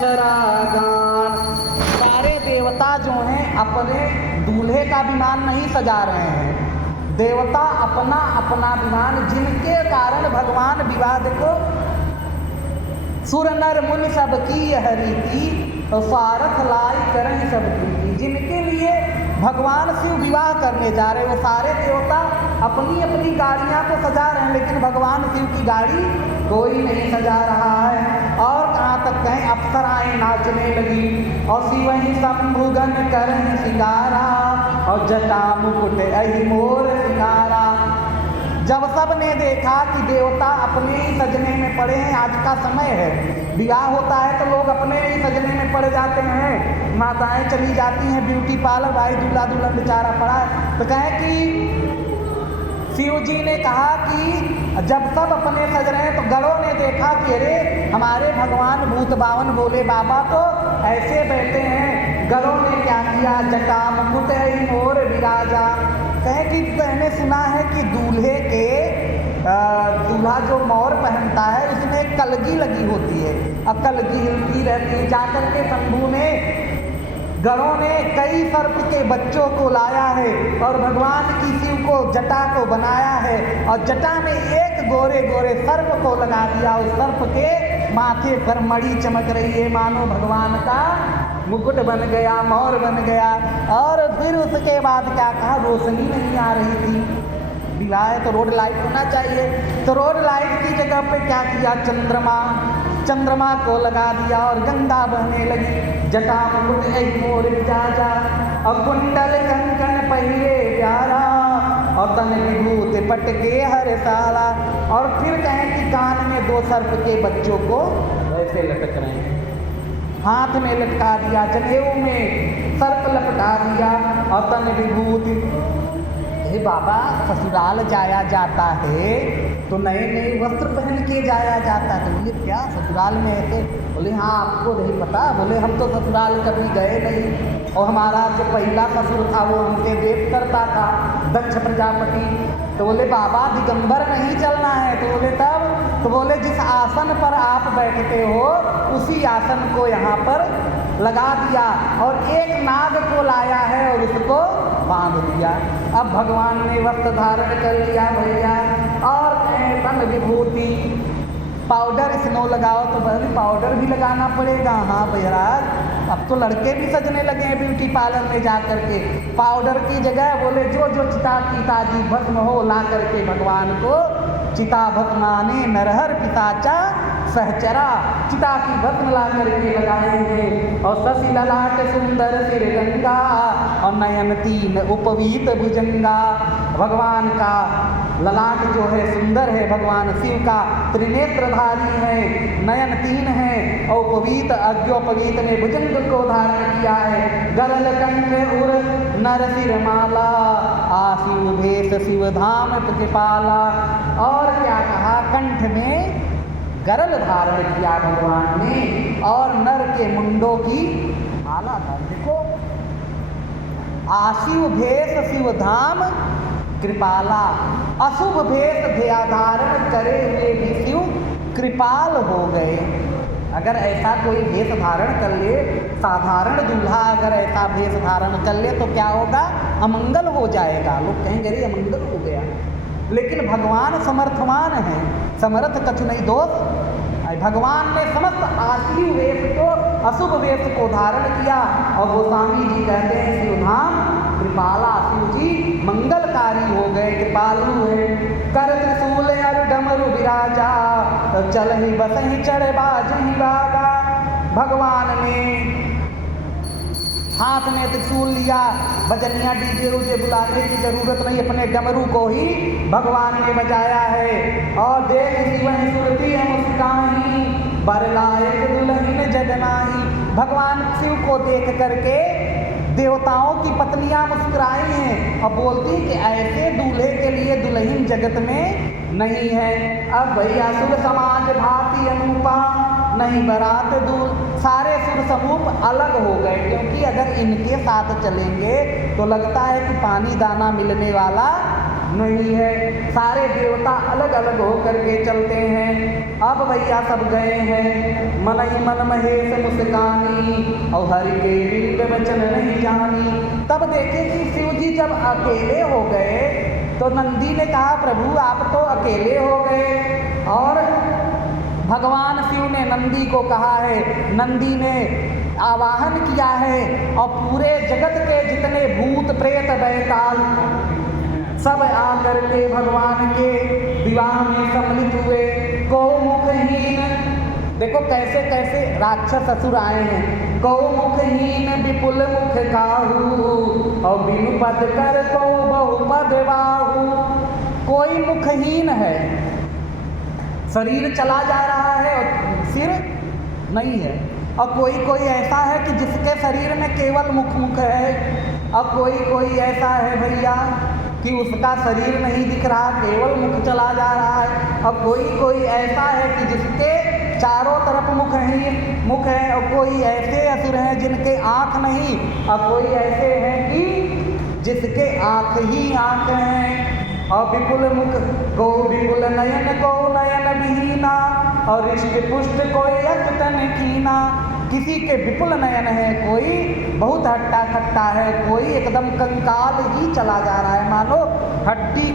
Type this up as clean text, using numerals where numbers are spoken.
गान। सारे देवता जो हैं अपने दूल्हे का विमान नहीं सजा रहे हैं, देवता अपना अपना विमान, जिनके कारण भगवान विवाह देखो सुर नर मुनि सबकी यह रीति सारथ लाई करें सब प्रीति, जिनके लिए भगवान शिव विवाह करने जा रहे हैं वो सारे देवता अपनी अपनी गाड़ियां तो सजा रहे हैं, लेकिन भगवान शिव की गाड़ी कोई नहीं सजा रहा है। और कहाँ तक कहें अप्सराएं नाचने लगी और शिव ही शंभुगन करें सिंगारा और जटा मुकुट अहि मोर सिंगारा। जब सब ने देखा कि देवता अपने ही सजने में पड़े हैं, आज का समय है, विवाह होता है तो लोग अपने ही सजने में पड़ जाते हैं, माताएं चली जाती हैं ब्यूटी पार्लर, भाई दूल्हा दुल्हन बेचारा पड़ा है। तो कहें कि शिव जी ने कहा कि जब सब अपने सज रहे हैं तो गणों ने देखा कि अरे हमारे भगवान भूत बावन भोले बाबा तो ऐसे बैठे हैं। गणों ने क्या किया, जटा मुकुट अहि मोर विराजा। कहे कि मैंने सुना है कि दूल्हे के दूल्हा जो मोर पहनता है उसमें कलगी लगी होती है, अब कलगी हिलती रहती है। जाकर के शंभू ने गणों ने कई सर्प के बच्चों को लाया है और भगवान की शिव को जटा को बनाया है और जटा में एक गोरे गोरे सर्प को लगा दिया। उस सर्प के माथे पर मणि चमक रही है, मानो भगवान का मुकुट बन गया, मोर बन गया। और फिर उसके बाद क्या कहा, रोशनी नहीं आ रही थी, विवाह है तो रोड लाइट होना चाहिए, तो रोड लाइट की जगह पे क्या किया, चंद्रमा को लगा दिया और गंगा बहने लगी। जटा मुकुट अहि मोर विराजा और कुंडल कंकन पहिरे प्यारा और तन विभूत पटके हर साला। और फिर कहें कि कान में दो सर्प के बच्चों को वैसे लटक रहे हैं, हाथ में लटका दिया, जनेऊ में सर्प लपटा दिया और तन विभूति। हे बाबा, ससुराल जाया जाता है तो नए नए वस्त्र पहन के जाया जाता है। तो बोले क्या ससुराल में ऐसे? बोले हाँ आपको नहीं पता। बोले हम तो ससुराल कभी गए नहीं और हमारा जो पहला ससुर था वो हमसे वेद करता था, दक्ष प्रजापति। तो बोले बाबा दिगंबर नहीं चलना है। तो बोले तब? तो बोले जिस आसन पर आप बैठते हो उसी आसन को यहाँ पर लगा दिया और एक नाग को लाया है और उसको बांध दिया। अब भगवान ने वस्त्र धारण कर लिया भैया और तन विभूति, पाउडर स्नो लगाओ तो बोले पाउडर भी लगाना पड़ेगा। हाँ भैयाराज, अब तो लड़के भी सजने लगे हैं ब्यूटी पार्लर में जा कर के, पाउडर की जगह बोले जो जो चिता की ताजी भस्म हो ला करके भगवान को चिता भस्माने नरहर पिताचा सहचरा, चिता की भस्म ला करके लगाएंगे और शशि ललाट सुंदर सिर गंगा और नयन तीन उपवीत भुजंगा। भगवान का ललाट जो है सुंदर है, भगवान शिव का त्रिनेत्रधारी है, नयन तीन है और उपवीत अज्ञोपवीत ने भुजंग को धारण किया है। गरल कंठ उर नर सिर माला आशिव भेष शिव धाम कृपाला। और क्या कहा, कंठ में गरल धारण किया भगवान ने और नर के मुंडों की माला था। देखो, आशिव भेष शिव धाम कृपाला, अशुभ भेष ध्या धारण करे हुए भी शिव कृपाल हो गए। अगर ऐसा कोई भेष धारण कर ले, साधारण दूल्हा अगर ऐसा भेष धारण कर ले तो क्या होगा, अमंगल हो जाएगा। लोग कहेंगे अरे अमंगल हो गया, लेकिन भगवान समर्थवान है, समर्थ कछु नहीं दोष। भगवान ने समस्त आशिव वेश को अशुभ वेश को धारण किया और गोस्वामी जी कहते हैं शिवधाम कृपाला, शिव जी मंगलकारी हो गए, कृपालु है। कर त्रिशूल और डमरू विराजा चल ही बस ही चढ़ बाज ही बागा। भगवान ने हाथ में त्रिशूल लिया, बजनिया डीजे उजे बुलाने की जरूरत नहीं, अपने डमरू को ही भगवान ने बजाया है। और देख जीवन सुरती है मुस्काही बरलायक दुल्हन जगनाही। भगवान शिव को देख करके देवताओं की पत्नियां मुस्कुराई हैं और बोलती कि ऐसे दूल्हे के लिए दुल्हन जगत में नहीं है। अब भैया सुर समाज भांति अनूपा नहीं बरात दूर, सारे सुर समूह अलग हो गए, क्योंकि अगर इनके साथ चलेंगे तो लगता है कि पानी दाना मिलने वाला नहीं है। सारे देवता अलग अलग होकर के चलते हैं। अब भैया सब गए हैं, मनई मन महेश मुस्कानी, और हरि के बिन वचन नहीं जानी। तब देखे कि शिव जी जब अकेले हो गए तो नंदी ने कहा प्रभु आप तो अकेले हो गए। और भगवान शिव ने नंदी को कहा है, नंदी ने आवाहन किया है और पूरे जगत के जितने भूत प्रेत बैताल सब आकर के भगवान के विवाह में सम्मिलित हुए। को मुखहीन, देखो कैसे कैसे राक्षस असुर आए हैं। को मुखहीन विपुल मुख काहू, और बिनु पद कर को बहु पद बाहू। कोई मुखहीन है, शरीर चला जा रहा है और सिर नहीं है। और कोई ऐसा है कि जिसके शरीर में केवल मुख है। और कोई ऐसा है भैया कि उसका शरीर नहीं दिख रहा, केवल मुख चला जा रहा है। और कोई ऐसा है कि जिसके चारों तरफ मुख है। और कोई ऐसे असुर हैं जिनके आँख नहीं, और कोई ऐसे हैं कि जिसके आँख ही आँख हैं। और विपुल मुख को विपुल नयन को नयन विहीना, और रिष्ट पुष्ट कोई अतन कीना। किसी के विपुल नयन है, कोई बहुत हट्टा खट्टा है, कोई एकदम कंकाल ही चला जा रहा है, मानो हड्डी